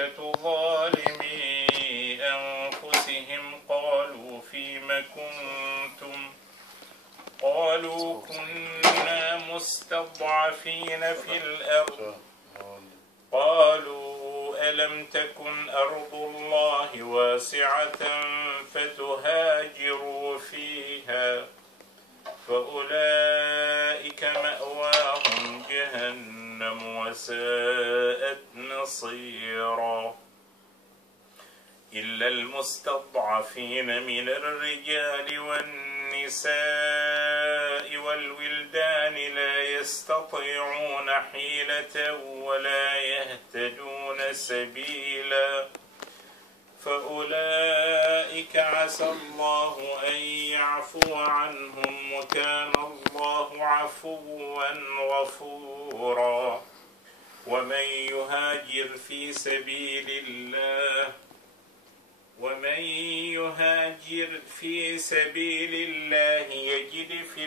الملائكة ظالمي أنفسهم قالوا فيم كنتم قالوا كنا مستضعفين في الأرض قالوا ألم تكن أرض الله واسعة فتهاجروا فيها فأولئك مأواهم جهنم وساءت مصيرا إلا المستضعفين من الرجال والنساء والولدان لا يستطيعون حيلة ولا يهتدون سبيلا فأولئك عسى الله أن يعفو عنهم وكان الله عفوا غفورا ومن يهاجر في سبيل الله يجد في